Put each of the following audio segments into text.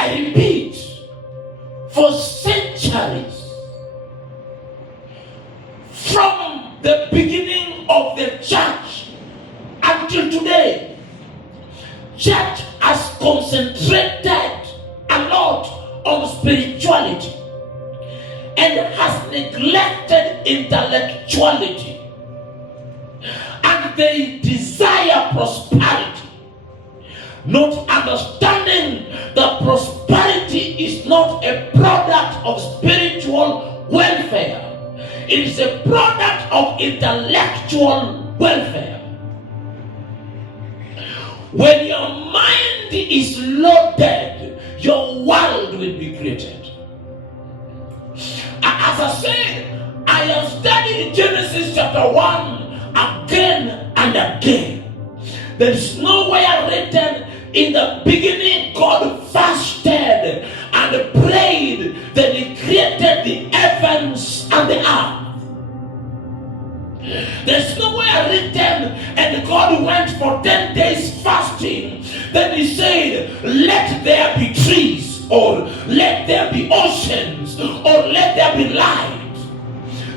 I repeat, for centuries, from the beginning of the church until today, church has concentrated a lot on spirituality and has neglected intellectuality, and they desire prosperity, not understanding that prosperity is not a product of spiritual welfare. It is a product of intellectual welfare. When your mind is loaded, your world will be created. As I said, I have studied Genesis chapter 1 again and again. There is nowhere written in the beginning God fasted and prayed, then he created the heavens and the earth. There's nowhere written and God went for 10 days fasting, then he said, let there be trees, or let there be oceans, or let there be light.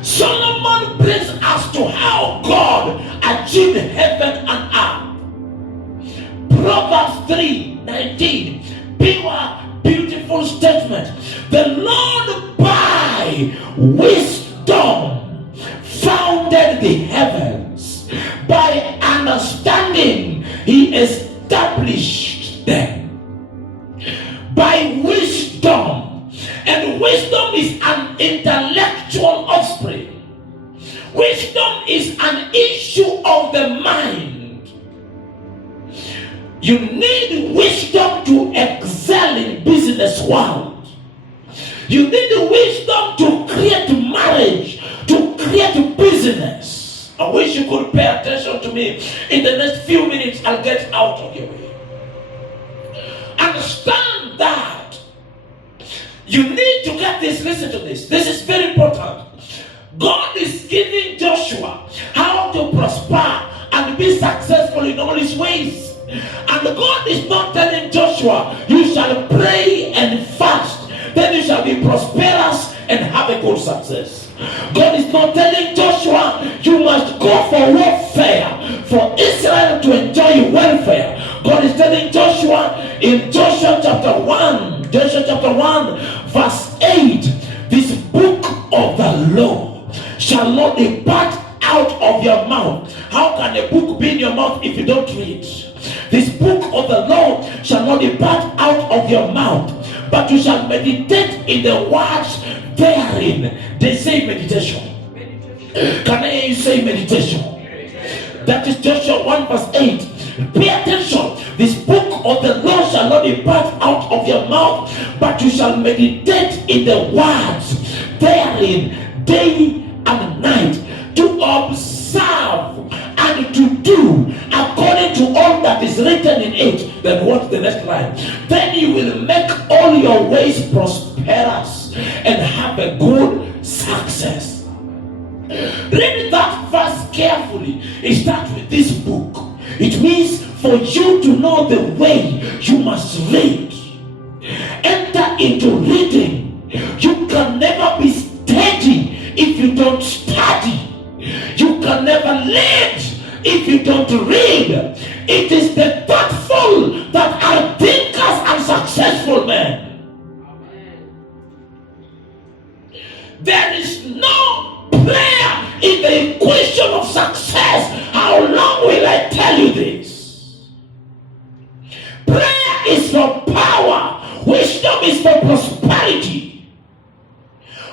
Solomon brings us to how God achieved heaven and earth. Proverbs 3:19, pure, beautiful statement. The Lord by wisdom founded the heavens. By understanding, he established them. By wisdom. And wisdom is an intellectual offspring. Wisdom is an issue of the mind. You need wisdom to excel in business world. You need wisdom to create marriage, to create business. I wish you could pay attention to me. In the next few minutes, I'll get out of your way. Understand that. You need to get this. Listen to this. This is very important. God is giving Joshua how to prosper and be successful in all his ways. And God is not telling Joshua, you shall pray and fast, then you shall be prosperous and have a good success. God is not telling Joshua, you must go for warfare for Israel to enjoy welfare. God is telling Joshua in Joshua chapter 1 verse 8, this book of the law shall not depart out of your mouth. How can a book be in your mouth if you don't read? This book of the law shall not depart out of your mouth, but you shall meditate in the words therein. They say meditation. Can I hear you say meditation? That is Joshua 1 verse 8. Pay attention. This book of the law shall not depart out of your mouth, but you shall meditate in the words therein day and night, to observe and to do according to all that is written in it. Then what's the next line? Then you will make all your ways prosperous and have a good success. Read that verse carefully. It starts with this book. It means for you to know the way, you must read. Enter into reading. You can never be steady if you don't study. You can never lead if you don't read. It is the thoughtful that are thinkers and successful men. There is no prayer in the equation of success. How long will I tell you this? Prayer is for power. Wisdom is for prosperity.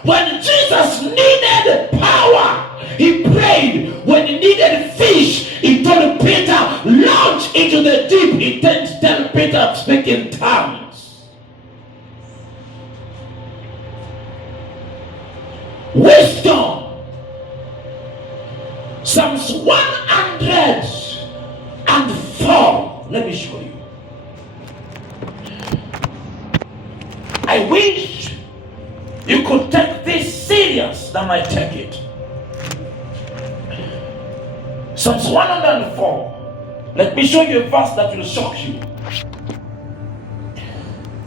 When Jesus needed power, he prayed. When he needed fish, he told Peter, launch into the deep. He didn't tell Peter, speak in tongues. Wisdom. Psalms 104. Let me show you. I wish you could take this serious than I take it. Psalms 104. Let me show you a verse that will shock you.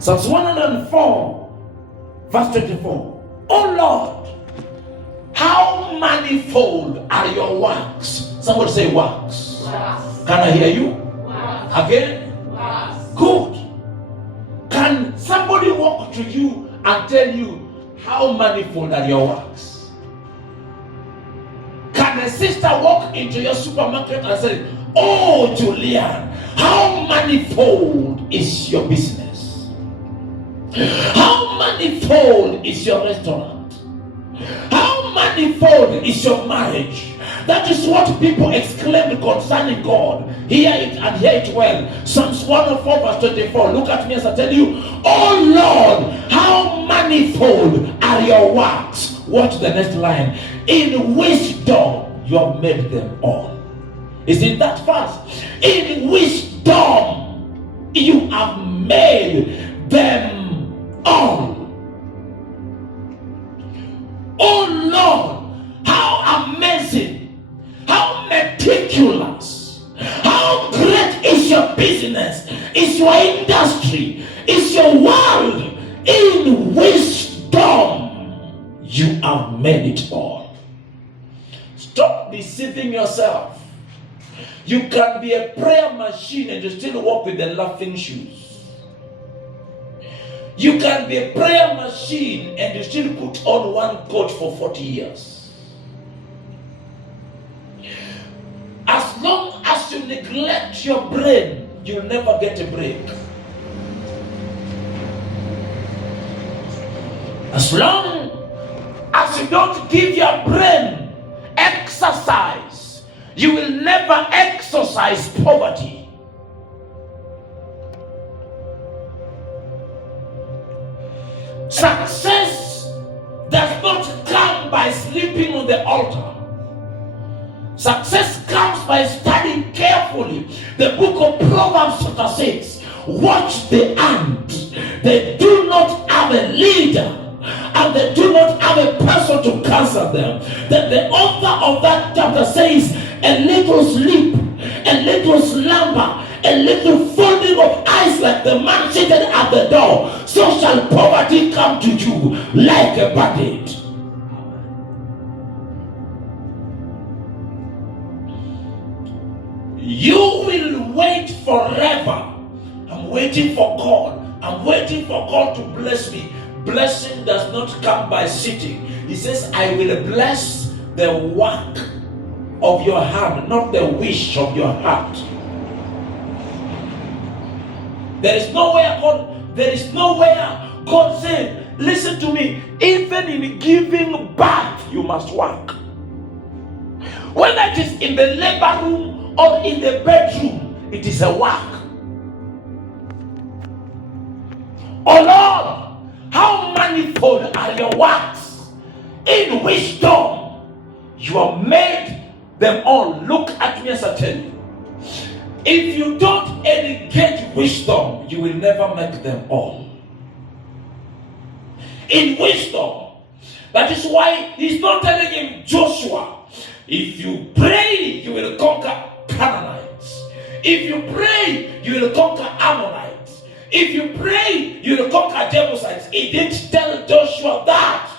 Psalms 104, verse 24. Oh Lord, how manifold are your works. Somebody say works. Can I hear you? Again? Good. Can somebody walk to you and tell you how manifold are your works? Can a sister walk into your supermarket and say, oh Julian, how manifold is your business? How manifold is your restaurant? How manifold is your marriage? That is what people exclaim concerning God. Hear it and hear it well. Psalms 104 verse 24. Look at me as I tell you, oh Lord, how manifold are your works. Watch the next line. In wisdom you have made them all. Is it that fast? In wisdom you have made them all. Oh Lord, how amazing, how meticulous, how great is your business, is your industry, is your world. In wisdom you have made it all. Stop deceiving yourself. You can be a prayer machine and you still walk with the laughing shoes. You can be a prayer machine and you still put on one coat for 40 years. As long as you neglect your brain, you'll never get a break. As long as you don't give your brain exercise, you will never exercise poverty. Success does not come by sleeping on the altar. Success comes by studying carefully the book of Proverbs chapter 6. Watch the ants. They do not have a leader and they do not have a person to counsel them. Then the author of that chapter says, a little sleep, a little slumber, a little folding of eyes like the man seated at the door, so shall poverty come to you like a bandit. You will wait forever. I'm waiting for God. I'm waiting for God to bless me. Blessing does not come by sitting. He says, I will bless the work of your hand, not the wish of your heart. There is nowhere God said, listen to me, even in giving birth, you must work. Whether it is in the labor room or in the bedroom, it is a work. Oh Lord, how manifold are your works. In wisdom, you have made them all. Look at me as I tell you. If you don't engage wisdom, you will never make them all. In wisdom. That is why he's not telling him, Joshua, if you pray, you will conquer Canaanites. If you pray, you will conquer Ammonites. If you pray, you will conquer Jebusites. He didn't tell Joshua that.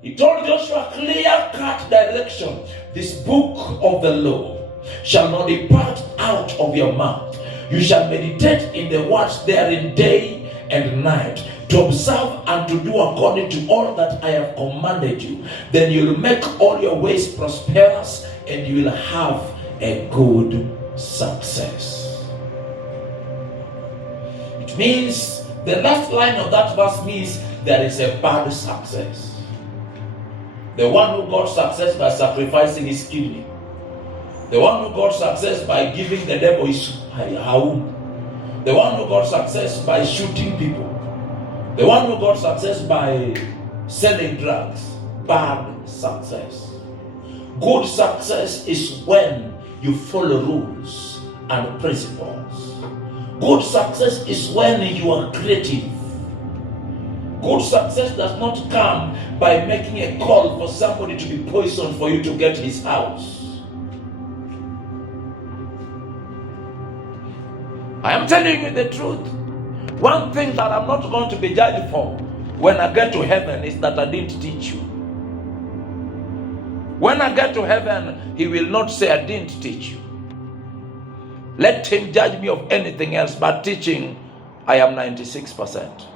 He told Joshua clear-cut direction. This book of the law shall not depart out of your mouth. You shall meditate in the words therein day and night, to observe and to do according to all that I have commanded you. Then you will make all your ways prosperous and you will have a good success. It means, the last line of that verse means there is a bad success. The one who got success by sacrificing his kidney. The one who got success by giving the devil his haum. The one who got success by shooting people. The one who got success by selling drugs. Bad success. Good success is when you follow rules and principles. Good success is when you are creative. Good success does not come by making a call for somebody to be poisoned for you to get his house. I am telling you the truth. One thing that I'm not going to be judged for when I get to heaven is that I didn't teach you. When I get to heaven, he will not say I didn't teach you. Let him judge me of anything else, but teaching, I am 96%.